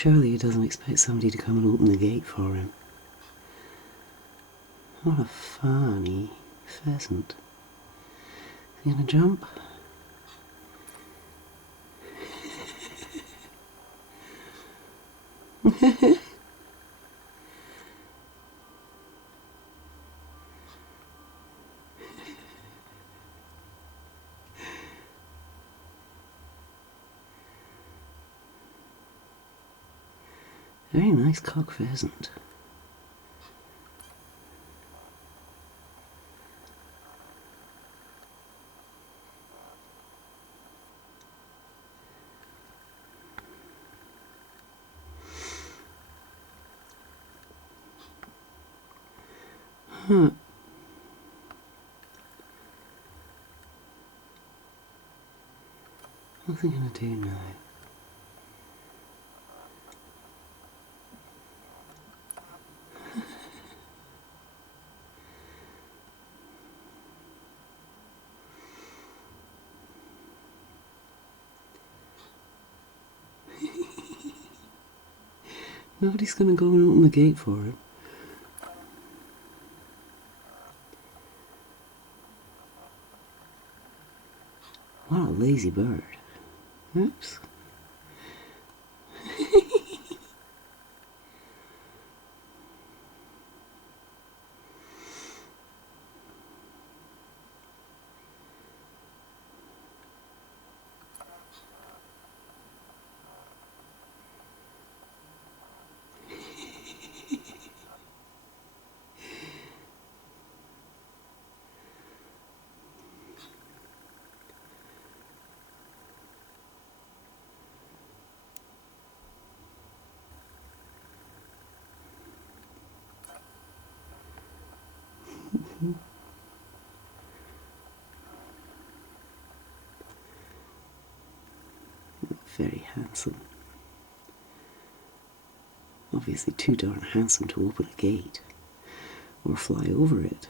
Surely he doesn't expect somebody to come and open the gate for him. What a funny pheasant. Is he gonna jump? Very nice cock pheasant. Huh. What's he gonna do now? Nobody's gonna go and open the gate for him. What a lazy bird. Oops. Very handsome. Obviously too darn handsome to open a gate or fly over it.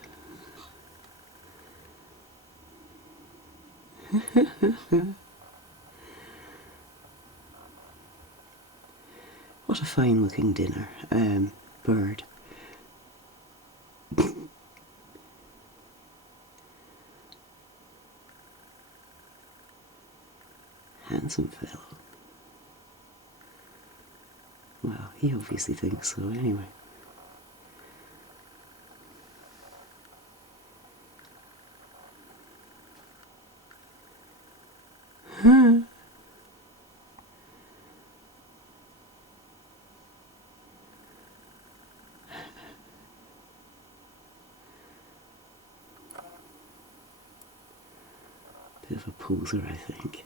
What a fine looking bird. Handsome fellow. Well, he obviously thinks so anyway. Huh. Bit of a poser, I think.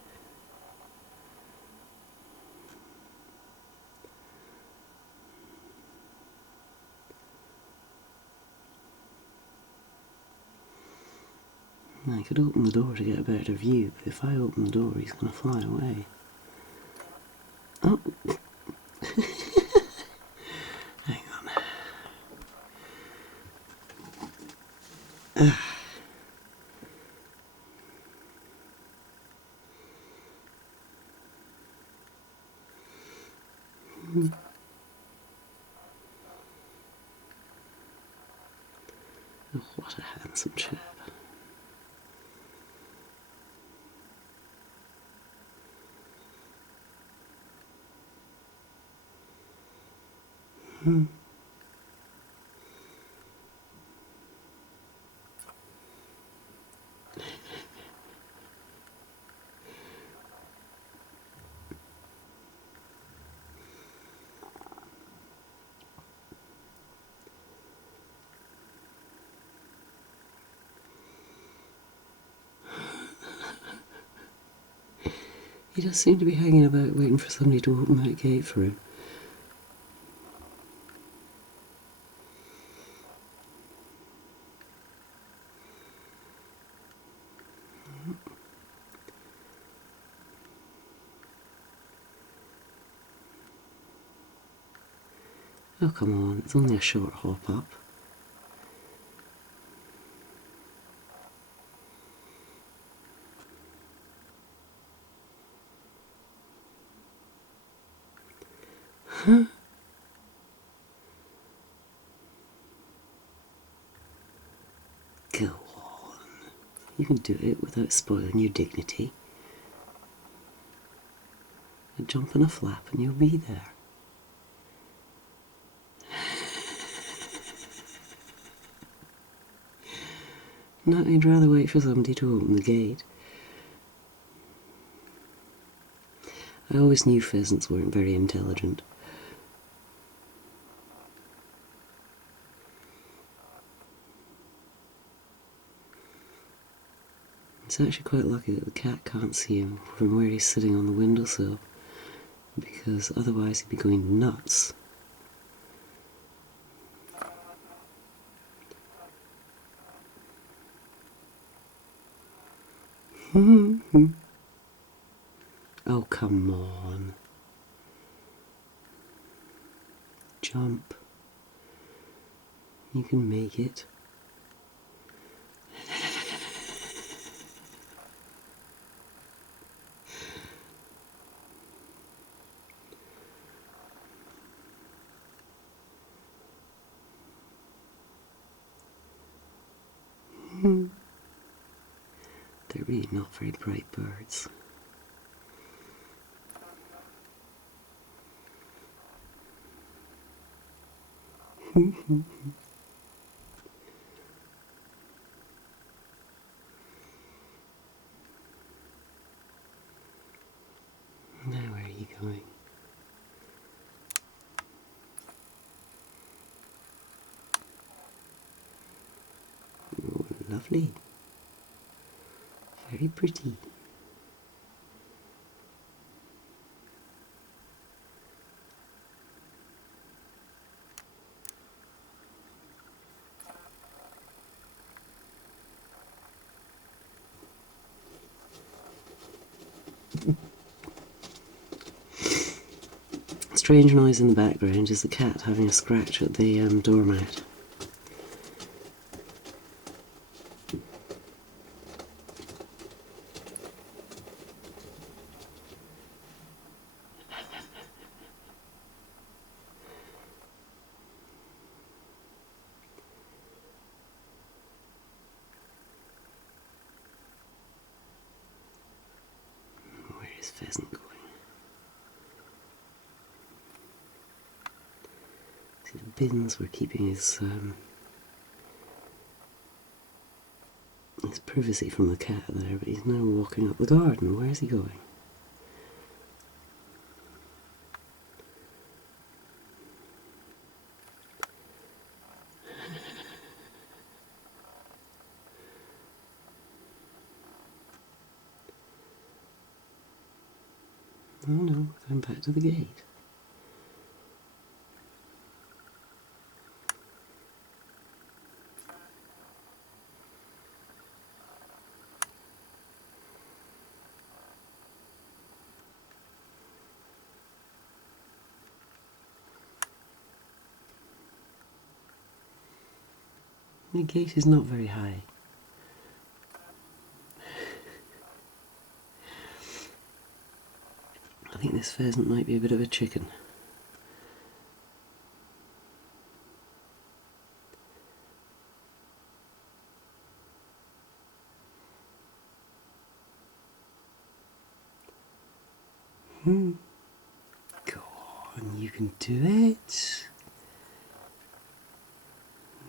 I could open the door to get a better view, but if I open the door, he's going to fly away. Oh! Hang on. Oh, what a handsome chap. He does seem to be hanging about waiting for somebody to open that gate for him. Oh, come on, it's only a short hop up. Go on. You can do it without spoiling your dignity. A jump and a flap and you'll be there. No, I'd rather wait for somebody to open the gate. I always knew pheasants weren't very intelligent. It's actually quite lucky that the cat can't see him from where he's sitting on the windowsill, because otherwise he'd be going nuts. Oh, come on. Jump. You can make it. They're really not very bright birds. Now where are you going? Oh, lovely. Very pretty. Strange noise in the background is the cat having a scratch at the doormat. Where is pheasant going? See, the bins were keeping his privacy from the cat there, but he's now walking up the garden. Where is he going? Oh no, we're going back to the gate. The gate is not very high. I think this pheasant might be a bit of a chicken. Go on, you can do it.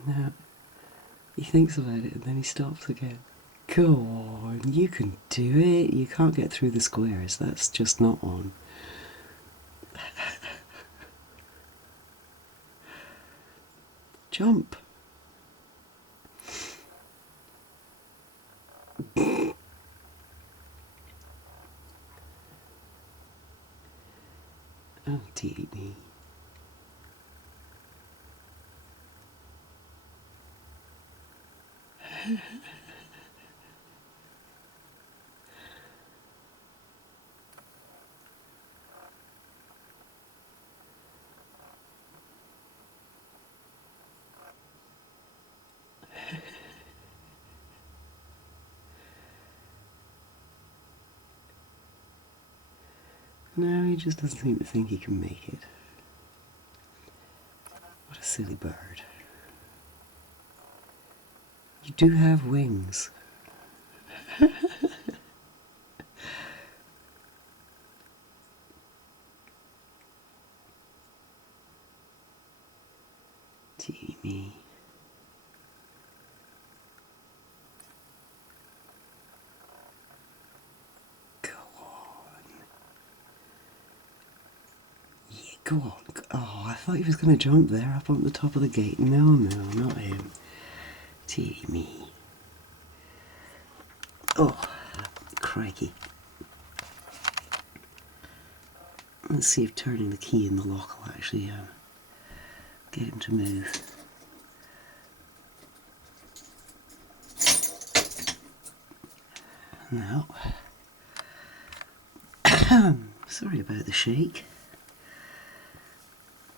No, he thinks about it and then he stops again. Go on, you can do it. You can't get through the squares, that's just not on. Jump. Oh dear me. No, he just doesn't seem to think he can make it. What a silly bird. You do have wings. Dear me. Go on. Yeah, go on. Oh, I thought he was going to jump there up on the top of the gate. No, no, not him. Dear me. Oh, crikey. Let's see if turning the key in the lock will actually get him to move. No. Sorry about the shake.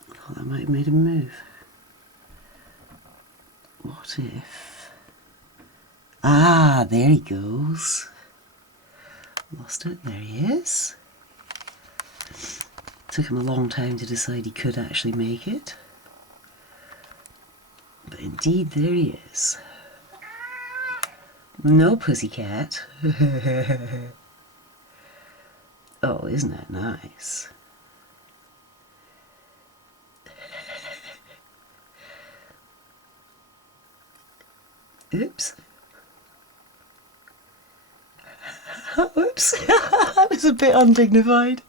Thought that might have made him move. What if... Ah, there he goes. Lost it. There he is. Took him a long time to decide he could actually make it. But indeed, there he is. No pussycat. Oh, isn't that nice? Oops. Oops. That was a bit undignified.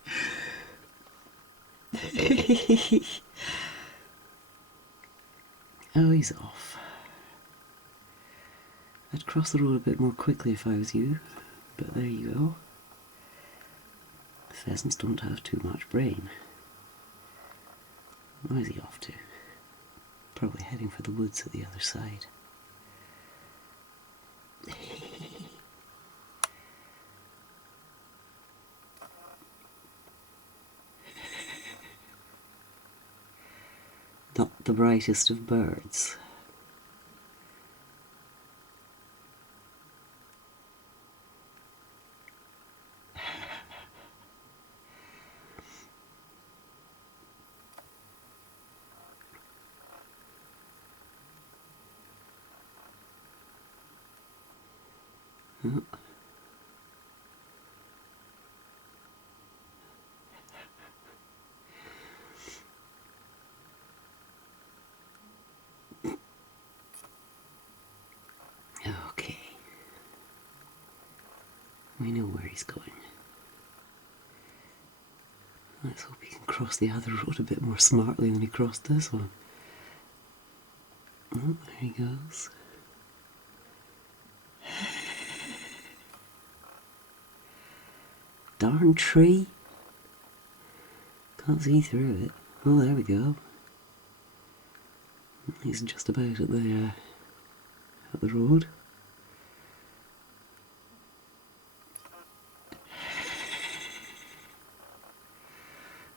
Oh, he's off. I'd cross the road a bit more quickly if I was you, but there you go. Pheasants don't have too much brain. Where's he off to? Probably heading for the woods at the other side. Not the brightest of birds. Oh. Okay. We know where he's going. Let's hope he can cross the other road a bit more smartly than he crossed this one. Oh, there he goes. Darn tree. Can't see through it. Oh, there we go. He's just about at the road.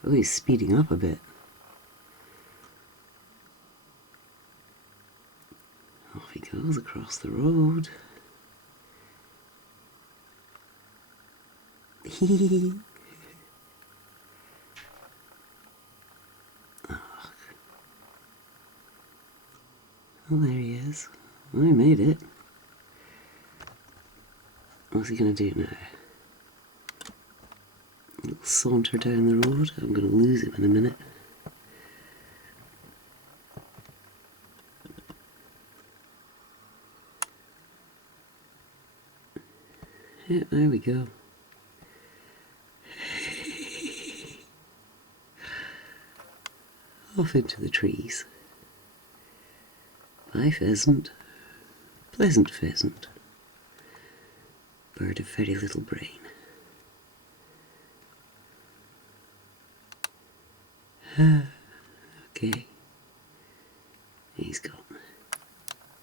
Oh, he's speeding up a bit. Off he goes across the road. Hee. Oh, there he is. Oh, he made it. What's he going to do now? A little saunter down the road. I'm going to lose him in a minute. Yeah, there we go. Off into the trees. Bye, pheasant. Pleasant pheasant. Bird of very little brain. Okay.